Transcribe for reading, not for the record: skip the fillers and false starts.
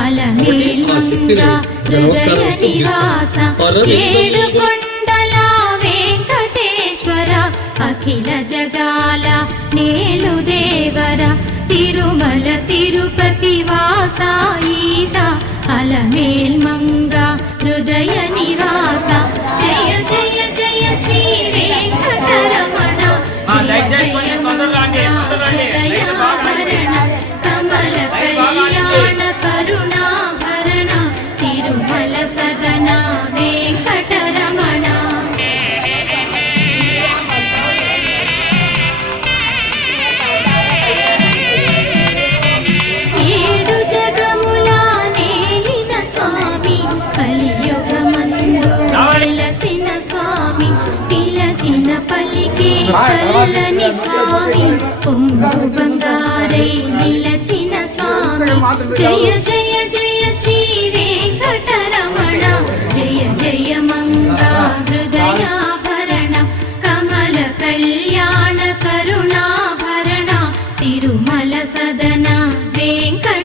అలమేల్మంగ హృదయ నివాస ఏడుకొండల వెంకటేశ్వర అఖిల జగాల నేలు దేవర తిరుమల తిరుపతి వాస ఈస అలమేల్మంగ హృదయ నివాస జయ జయ జయ శ్రీ వెంకటరమణ జయ జయ హృదయాభరణ కమల కళ్యాణ కరుణాభరణ తిరుమల సదన వెంకటరమణ ఏడు జగముల నేలిన స్వామి కలియుగమందు వెలసిన స్వామి పిలచిన పలికే చల్లని స్వామి పొంగు బంగారై నిలచిన స్వామి జయ జయ